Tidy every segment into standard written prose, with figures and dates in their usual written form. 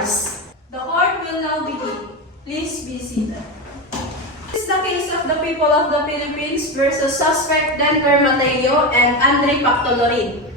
rise. The court will now begin. Please be seated. This is the case of the people of the Philippines versus suspect Denver Mateo and Andre Pactolorin.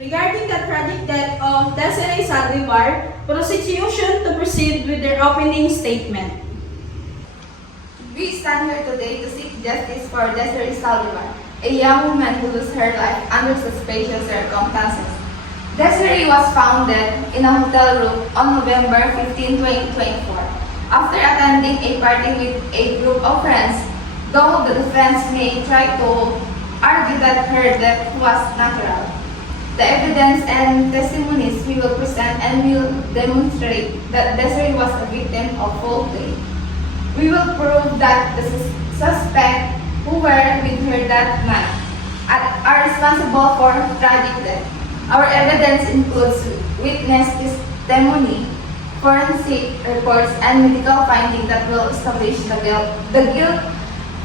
Regarding the tragic death of Desiree Saldivar, prosecution to proceed with their opening statement. We stand here today to seek justice for Desiree Saldivar, a young woman who lost her life under suspicious circumstances. Desiree was found dead in a hotel room on November 15, 2024, after attending a party with a group of friends, though the defense may try to argue that her death was natural. The evidence and testimonies we will present and will demonstrate that Desiree was a victim of foul play. We will prove that the suspect who were with her that night are responsible for tragic death. Our evidence includes witness testimony, forensic reports, and medical findings that will establish the guilt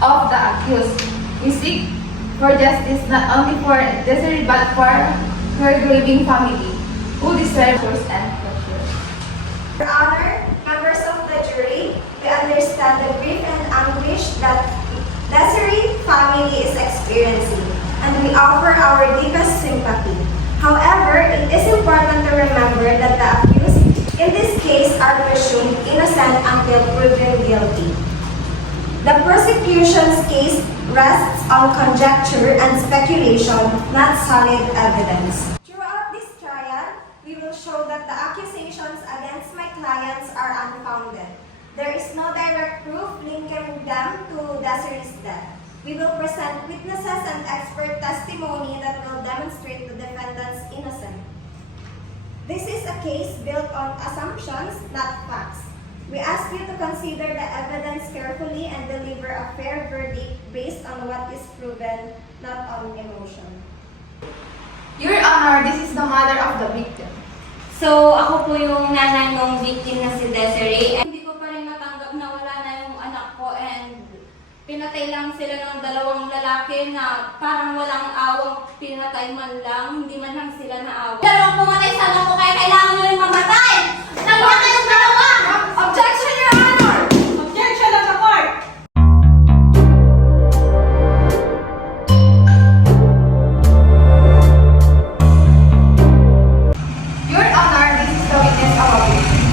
of the accused. We seek for justice not only for Desiree but for her grieving family, who deserve justice and closure. Your Honor, members of the jury, we understand the grief and anguish that Desiree family is experiencing, and we offer our deepest sympathy. However, it is important to remember that the accused in this case are presumed innocent until proven guilty. The prosecution's case rests on conjecture and speculation, not solid evidence. Throughout this trial, we will show that the accusations against my clients are unfounded. There is no direct proof linking them to Desiree's death. We will present witnesses and expert testimony that will demonstrate the defendant's innocence. This is a case built on assumptions, not facts. We ask you to consider the evidence carefully and deliver a fair verdict based on what is proven, not on emotion. Your Honor, this is the mother of the victim. So, ako po yung nanay ng victim na si Desiree. Hindi ko pa rin natanggap na wala na yung anak ko and pinatay lang sila ng dalawang lalaki na parang walang awang pinatay man lang, hindi man lang sila naawa. Dalawang pumatay sa anak ko kaya kailangan nyo yung mamatay! Nagwa kayong dalawa! Objection, Your Honor! Objection of the court! Your Honor, this is the witness of a witness.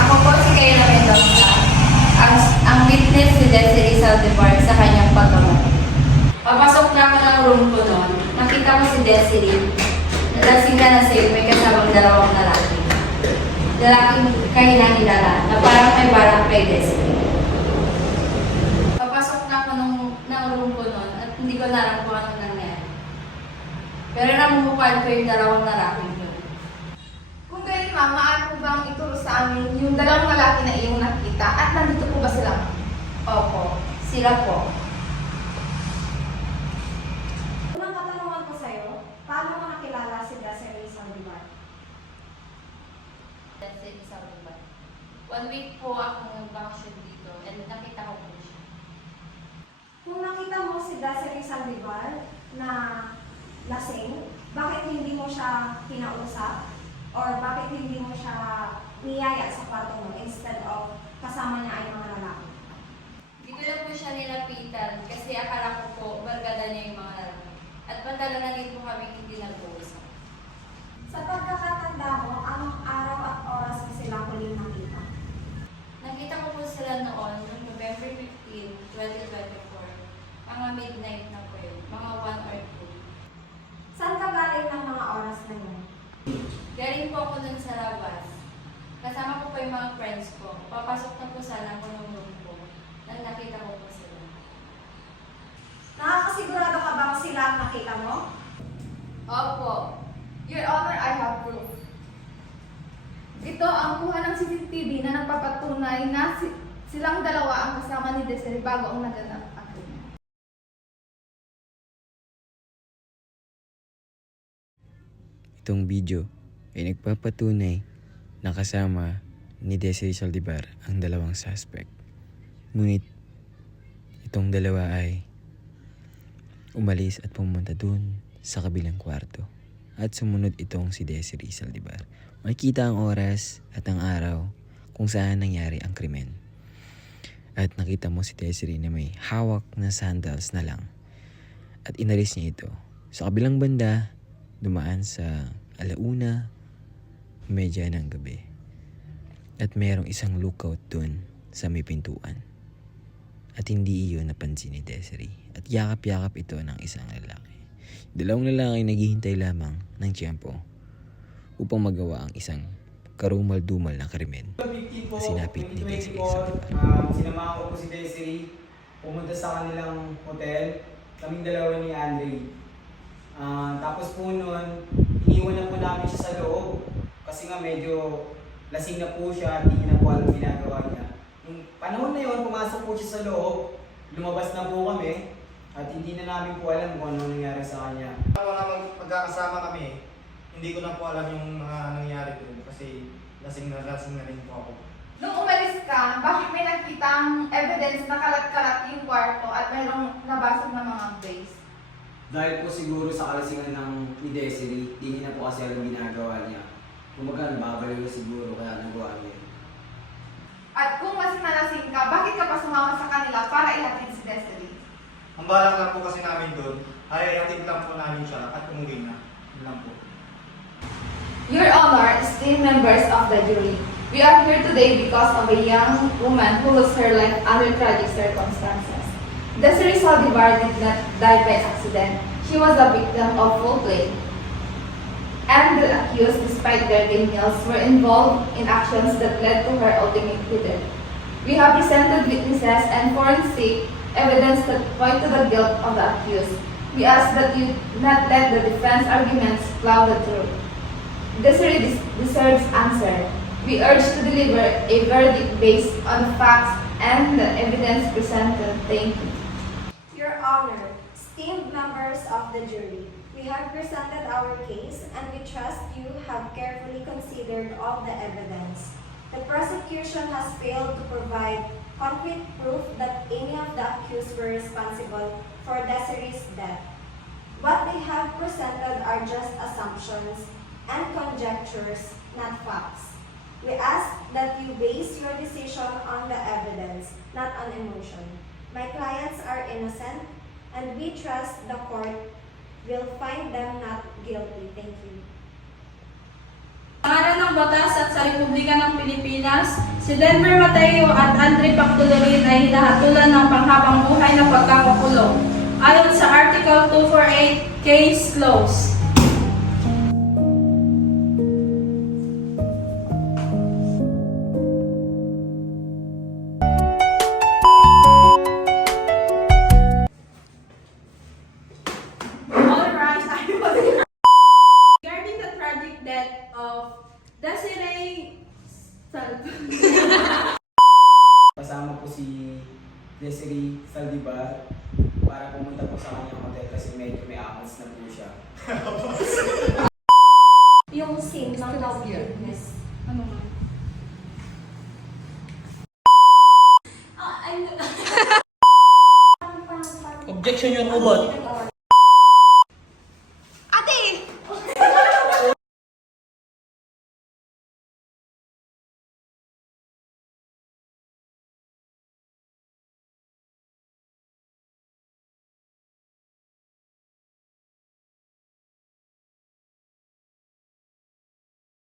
Ako po si Kayla Mendoza, ang witness si Desiree Saldivar sa kanyang pagkamatay. Papasok na ako ng room ko noon. Nakita ko si Desiree. Lasing na safe, may kasamang dalawang lalaki. Lalaking kahinahilala na parang may balak kay Desiree. Papasok na ako ng room ko noon at hindi ko na alam kung ano nangyari. Pero namumukhaan ko yung dalawang lalaki yun. Kung gayon, ma'am, maaari po bang ituro sa amin yung dalawang lalaki na iyong nakita at nandito po ba sila? Opo, sila po. Unang katanungan ko sa'yo, paano mo nakilala si Desiree Saldivar? Desiree Saldivar. 1 week po ako nag-vacation dito and nakita ko po siya. Kung nakita mo si Desiree Saldivar na lasing, bakit hindi mo siya kinausap? Or bakit hindi mo siya niyaya sa kwarto mo instead of kasama niya ay mga lalaki? Hindi ko lang po siya nilapitan kasi akala ko po barkada niya yung mga lalaki. At matagal na din po kami hindi nag-uusap. Sa pagkakatanda mo, anong araw at oras mo silang huling nakita? Nakita ko po sila noon, noong November 15, 2024. Mga midnight na po yun, mga 1 or 2. Saan ka galing ng mga oras na yun? Galing po ako dun sa labas. Kasama ko po yung mga friends ko. Papasok na po sana ako ng room ko. Nang nakita ko po sila. Nakakasigurado ka bang sila ang nakita mo? Opo. Your Honor, I have proof. Ito ang kuha ng CCTV na nagpapatunay na silang dalawa ang kasama ni Desiree bago ang naganap ang krimen. Itong video ay nagpapatunay na kasama ni Desiree Saldivar ang dalawang suspect. Ngunit itong dalawa ay umalis at pumunta dun sa kabilang kwarto. at sumunod itong si Desiree Saldivar. Makikita ang oras at ang araw kung saan nangyari ang krimen. At nakita mo si Desiree na may hawak na sandals na lang. At inalis niya ito. Sa kabilang banda, dumaan sa 1:30 ng gabi. At merong isang lookout dun sa may pintuan. At hindi iyon napansin ni Desiree. At yakap-yakap ito ng isang lalaki. Dalawang lalaki naghihintay lamang ng tiyempo upang magawa ang isang karumal-dumal na krimen na sinapit ni Desiree Saldivar. Sinamahan ko po si Desiree, pumunta sa kanilang hotel, kaming dalawa ni Andre. Tapos po noon, iniwan na po namin siya sa loob kasi nga medyo lasing na po siya at hindi na po alam ginagawa niya. Nung panahon na yun, pumasok po siya sa loob, lumabas na po kami at hindi na namin po alam kung ano nangyari sa kanya. Wala magkakasama kami, hindi ko na po alam yung mga nangyari doon kasi lasing na rin po ako. Nung umalis ka, bakit may nakitang evidence na kalat-kalat yung kwarto at mayroong nabasag na mga base? Dahil po siguro sa kalasingan ni Desiree, hindi niya po kasi alam ginagawa niya. Kumaga, nababaliw na siguro kaya nagawa niya. At kung mas malasing ka, bakit ka pa sumama sa kanila para ihatid si Desiree? Ang balak lang po kasi namin doon, ay hatid lang po namin siya at umuwi na. Yun lang po. Your Honor, esteemed members of the jury, we are here today because of a young woman who lost her life under tragic circumstances. Desiree Saldivar did not die by accident. She was a victim of foul play. And the accused, despite their denials, were involved in actions that led to her ultimate death. We have presented witnesses and forensic evidence that point to the guilt of the accused. We ask that you not let the defense arguments cloud the truth. Desiree deserves answer. We urge to deliver a verdict based on the facts and the evidence presented. Thank you. Your Honor, esteemed members of the jury, we have presented our case and we trust you have carefully considered all the evidence. The prosecution has failed to provide concrete proof that any of the accused were responsible for Desiree's death. What they have presented are just assumptions and conjectures, not facts. We ask that you base your decision on the evidence, not on emotion. My clients are innocent, and we trust the court will find them not guilty. Thank you. Sa ngalan ng batas at sa Republika ng Pilipinas, si Denver Mateo at Andre Pactolorin ay hinahatulan ng panghabang buhay na pagkakakulong. Ayon sa Article 248, case closed. All right, regarding the tragic death of Desiree Saldivar. Kasama po si Desiree Saldivar para pumunta po sa kanyang hotel kasi medyo may amas na po siya. Yung scene ng witness. Ano nga? Objection, Your Honor.